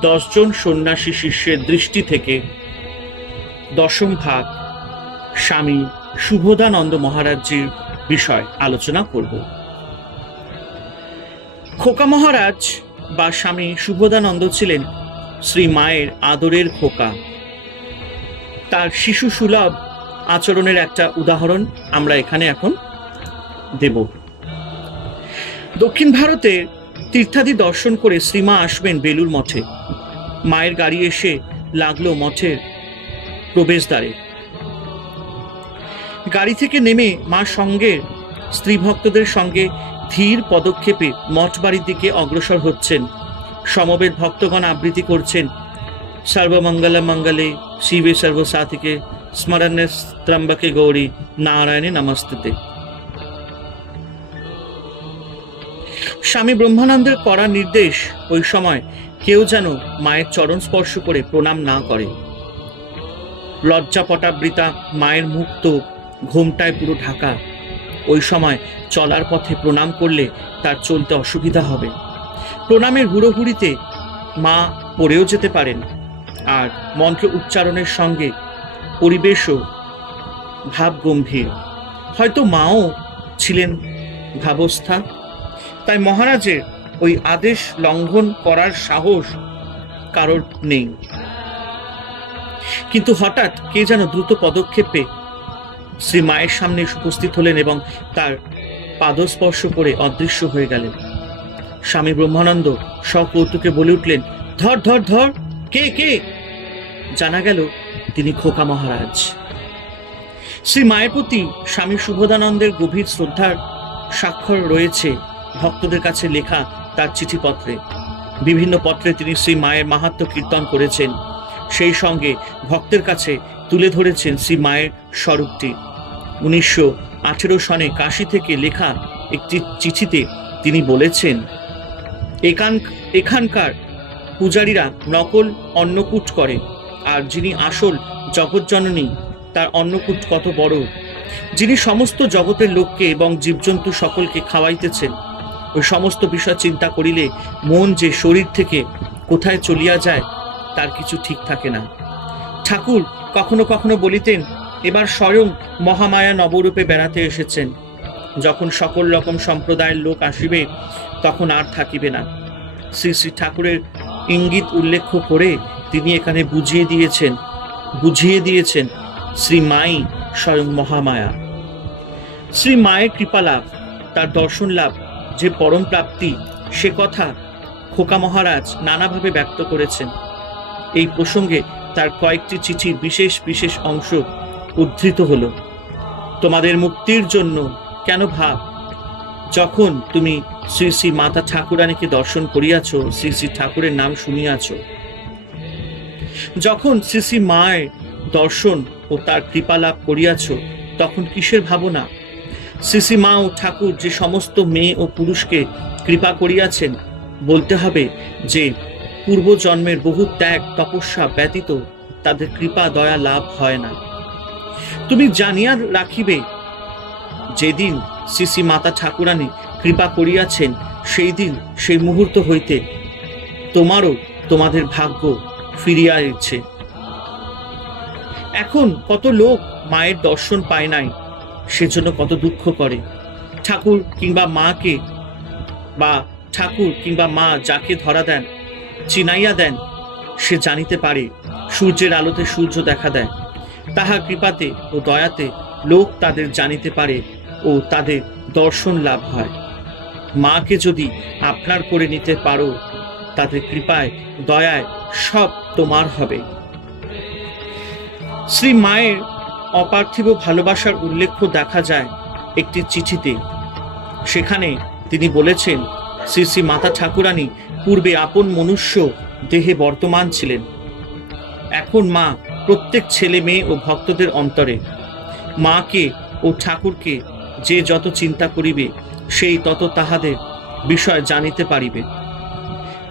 দশজন সন্ন্যাসী শিষ্যের দৃষ্টি থেকে দশম ভাগ স্বামী শুভদানন্দ মহারাজ্যের বিষয় আলোচনা করব। খোকা মহারাজ বা স্বামী শুভদানন্দ ছিলেন শ্রী মায়ের আদরের খোকা। তার শিশু সুলভ আচরণের একটা উদাহরণ আমরা এখানে এখন দেব। দক্ষিণ ভারতে তীর্থাদি দর্শন করে শ্রীমা আসবেন বেলুর মঠে। মায়ের গাড়ি এসে লাগল মঠের প্রবেশদ্বারে। গাড়ি থেকে নেমে মা সঙ্গে স্ত্রী ভক্তদের সঙ্গে ধীর পদক্ষেপে মঠ বাড়ির দিকে অগ্রসর হচ্ছেন। সমবেত ভক্তগণ আবৃত্তি করছেন। সর্বমঙ্গলা মঙ্গলে শিবে সর্বসাথীকে স্মরণে ত্রম্বকে গৌরী নারায়ণে নমস্তুতে। স্বামী ব্রহ্মানন্দের করা নির্দেশ ওই সময় কেউ যেন মায়ের চরণ স্পর্শ করে প্রণাম না করে। লজ্জাপটাবৃতা মায়ের মুক্ত ঘোমটায় পুরো ঢাকা। ওই সময় চলার পথে প্রণাম করলে তার চলতে অসুবিধা হবে। প্রণামের হুড়োহুড়িতে মা পড়েও যেতে পারেন আর মন্ত্র উচ্চারণের সঙ্গে পরিবেশও ভাব গম্ভীর হয়তো মাও ছিলেন ভাবস্থা তাই মহারাজের ওই আদেশ লঙ্ঘন করার সাহস কারোর নেই। কিন্তু হঠাৎ কে যেন দ্রুত পদক্ষেপে শ্রী মায়ের সামনে উপস্থিত হলেন এবং তার পাদস্পর্শ করে অদৃশ্য হয়ে গেলেন। স্বামী ব্রহ্মানন্দ সকৌতুকে বলে উঠলেন, ধর ধর ধর, কে কে? জানা গেল তিনি খোকা মহারাজ। শ্রী মায়ের প্রতি স্বামী শুভদানন্দের গভীর শ্রদ্ধার স্বাক্ষর রয়েছে। ভক্তদের কাছে লেখা তার চিঠিপত্রে। বিভিন্ন পত্রে তিনি শ্রী মায়ের মাহাত্ম কীর্তন করেছেন। সেই সঙ্গে ভক্তের কাছে তুলে ধরেছেন শ্রী মায়ের স্বরূপটি। উনিশশো আঠেরো সনে কাশি থেকে লেখা একটি চিঠিতে তিনি বলেছেন এখান এখানকার পূজারীরা নকল অন্নকূট করে, আর যিনি আসল জগৎজননী তার অন্নকূট কত বড়। যিনি সমস্ত জগতের লোককে এবং জীবজন্তু সকলকে খাওয়াইতেছেন ওই সমস্ত বিষয় চিন্তা করিলে মন যে শরীর থেকে কোথায় চলিয়া যায়, তার কিছু ঠিক থাকে না। ঠাকুর কখনো কখনো বলিতেন, এবার স্বয়ং মহামায়া নবরূপে বেড়াতে এসেছেন। যখন সকল রকম সম্প্রদায়ের লোক আসিবে, তখন আর থাকিবে না। শ্রী শ্রী ঠাকুরের ইঙ্গিত উল্লেখ করে তিনি এখানে বুঝিয়ে দিয়েছেন বুঝিয়ে দিয়েছেন, শ্রী মাই স্বয়ং মহামায়া। শ্রী মায়ের কৃপা লাভ, তার দর্শন লাভ যে পরম প্রাপ্তি, সে কথা খোকা মহারাজ নানাভাবে ব্যক্ত করেছেন। এই প্রসঙ্গে তার কয়েকটি চিঠির বিশেষ বিশেষ অংশ উদ্ধৃত হলো। তোমাদের মুক্তির জন্য কেন ভাব? যখন তুমি শ্রী শ্রী মাতা ঠাকুরানীকে দর্শন করিয়াছ, শ্রী শ্রী ঠাকুরের নাম শুনিয়াছ। যখন শ্রী শ্রী মায়ের দর্শন ও তার কৃপা লাভ করিয়াছ, তখন কিসের ভাবনা? শ্রী শ্রী মা ও ঠাকুর যে সমস্ত মেয়ে ও পুরুষকে কৃপা করিয়াছেন, বলতে হবে যে, পূর্বজন্মের বহু ত্যাগ, তপস্যা ব্যতীত তাদের কৃপা, দয়া লাভ হয় না। তুমি জানিয়া রাখিবে, যেদিন শ্রী মাতা ঠাকুরানী কৃপা করিয়াছেন সেই দিন সেই মুহূর্ত হইতে তোমারও তোমাদের ভাগ্য ফিরিয়া এখন কত লোক মায়ের দর্শন পায় নাই সেজন্য কত দুঃখ করে। ঠাকুর কিংবা মাকে বা ঠাকুর কিংবা মা যাকে ধরা দেন, চিনাইয়া দেন, সে জানিতে পারে, সূর্যের আলোতে সূর্য দেখা দেয়। তাহার কৃপাতে ও দয়াতে লোক তাদের জানিতে পারে ও তাদের দর্শন লাভ হয়। মাকে যদি আপনার করে নিতে পারো, তাদের কৃপায়, দয়ায় সব তোমার হবে। শ্রী মায়ের অপার্থিব ভালোবাসার উল্লেখ দেখা যায় একটি চিঠিতে। সেখানে তিনি বলেছেন, শ্রী শ্রী মাতা ঠাকুরানী, পূর্বে আপন মনুষ্য দেহে বর্তমান ছিলেন। এখন মা প্রত্যেক ছেলে মেয়ে ও ভক্তদের অন্তরে। মাকে ও ঠাকুরকে যে যত চিন্তা করিবে, সেই তত তাহাদের বিষয় জানিতে পারিবে।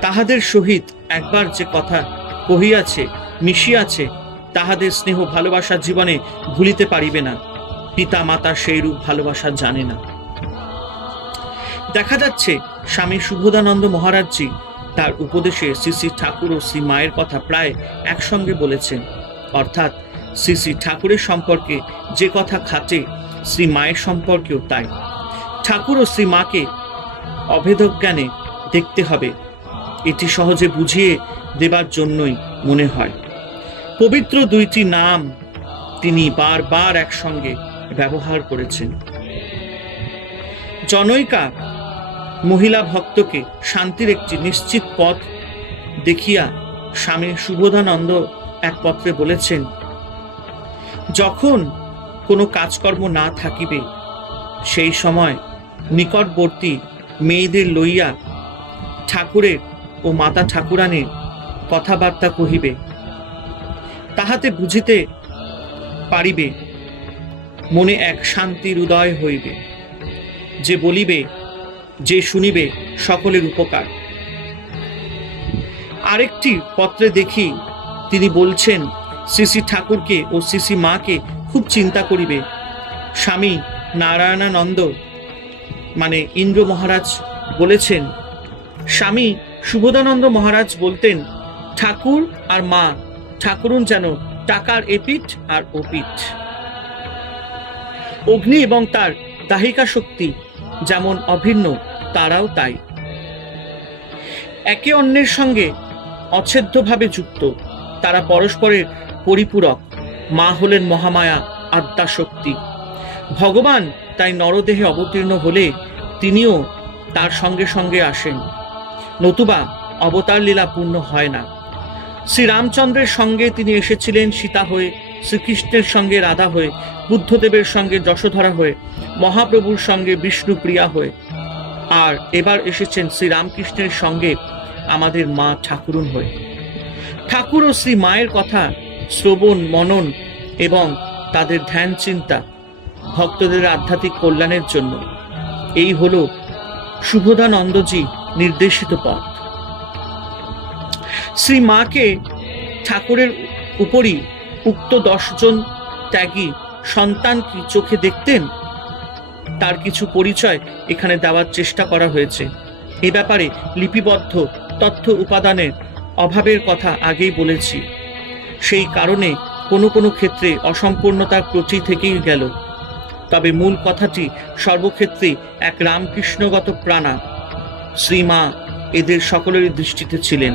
তাহাদের সহিত একবার যে কথা কহিয়াছে, মিশিয়াছে তাহাদের স্নেহ ভালোবাসা জীবনে ভুলিতে পারিবে না। পিতা মাতা সেই রূপ ভালোবাসা জানে না। দেখা যাচ্ছে, স্বামী শুভদানন্দ মহারাজজি তার উপদেশে শ্রী শ্রী ঠাকুর ও শ্রী মায়ের কথা প্রায় একসঙ্গে বলেছেন। অর্থাৎ শ্রী শ্রী ঠাকুরের সম্পর্কে যে কথা খাটে, শ্রী মায়ের সম্পর্কেও তাই। ঠাকুর ও শ্রী মাকে অভেদজ্ঞানে দেখতে হবে। এটি সহজে বুঝিয়ে দেবার জন্যই মনে হয়। পবিত্র দুইটি নাম তিনি বারবার একসঙ্গে ব্যবহার করেছেন। জনৈকা মহিলা ভক্তকে শান্তির একটি নিশ্চিত পথ দেখিয়া স্বামী শুভদানন্দ এক পত্রে বলেছেন, যখন কোনো কাজকর্ম না থাকিবে, সেই সময় নিকটবর্তী মেয়েদের লইয়া ঠাকুরের ও মাতা ঠাকুরানীর কথাবার্তা কহিবে। তাহাতে বুঝিতে পারিবে, মনে এক শান্তির উদয় হইবে, যে বলিবে, যে শুনিবে সকলের উপকার। আরেকটি পত্রে দেখি তিনি বলছেন শ্রী ঠাকুরকে ও শ্রী মাকে খুব চিন্তা করিবে। স্বামী নারায়ণানন্দ মানে ইন্দ্র মহারাজ বলেছেন, স্বামী শুভদানন্দ মহারাজ বলতেন, ঠাকুর আর মা ঠাকুরুন যেন টাকার এপিঠ আর ওপিঠ। অগ্নি এবং তার দাহিকা শক্তি যেমন অভিন্ন, তারাও তাই। একে অন্যের সঙ্গে অচ্ছেদ্যভাবে যুক্ত, তারা পরস্পরের পরিপূরক, মা হলেন মহামায়া আদ্যা শক্তি। ভগবান তাই নরদেহে অবতীর্ণ হলে তিনিও তার সঙ্গে সঙ্গে আসেন। নতুবা অবতার লীলা পূর্ণ হয় না। শ্রীরামচন্দ্রের সঙ্গে তিনি এসেছিলেন সীতা হয়ে, শ্রীকৃষ্ণের সঙ্গে রাধা হয়ে, বুদ্ধদেবের সঙ্গে যশোধরা হয়ে, মহাপ্রভুর সঙ্গে বিষ্ণুপ্রিয়া হয়ে। আর এবার এসেছেন শ্রীরামকৃষ্ণের সঙ্গে আমাদের মা ঠাকুরুন হয়ে। ঠাকুর ও শ্রী মায়ের কথা শ্রবণ, মনন এবং তাদের ধ্যান চিন্তা ভক্তদের আধ্যাত্মিক কল্যাণের জন্য। এই হলো শুভদানন্দজি নির্দেশিত পথ। শ্রী মাকে ঠাকুরের উপরই উক্ত দশজন ত্যাগী সন্তান কি চোখে দেখতেন? তার কিছু পরিচয় এখানে দেওয়ার চেষ্টা করা হয়েছে। এ ব্যাপারে লিপিবদ্ধ তথ্য উপাদানের অভাবের কথা আগেই বলেছি। সেই কারণে কোনো কোনো ক্ষেত্রে অসম্পূর্ণতার প্রচি থেকেই গেল। তবে মূল কথাটি সর্বক্ষেত্রে এক রামকৃষ্ণগত প্রাণা। শ্রীমা এদের সকলেরই দৃষ্টিতে ছিলেন।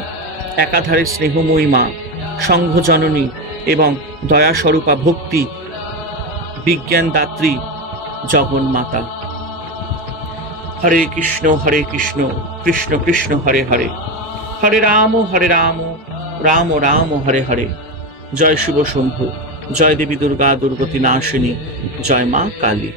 একাধারে স্নেহময়ী মা, সংঘজননী এবং দয়াস্বরূপা ভক্তি বিজ্ঞান দাত্রী জগন্মাতা। হরে কৃষ্ণ হরে কৃষ্ণ কৃষ্ণ কৃষ্ণ, হরে হরে। হরে রাম হরে রাম রাম রাম, হরে হরে। জয় শিব শম্ভু, জয় দেবী দুর্গা, দুর্গতি নাশিনী, জয় মা কালী।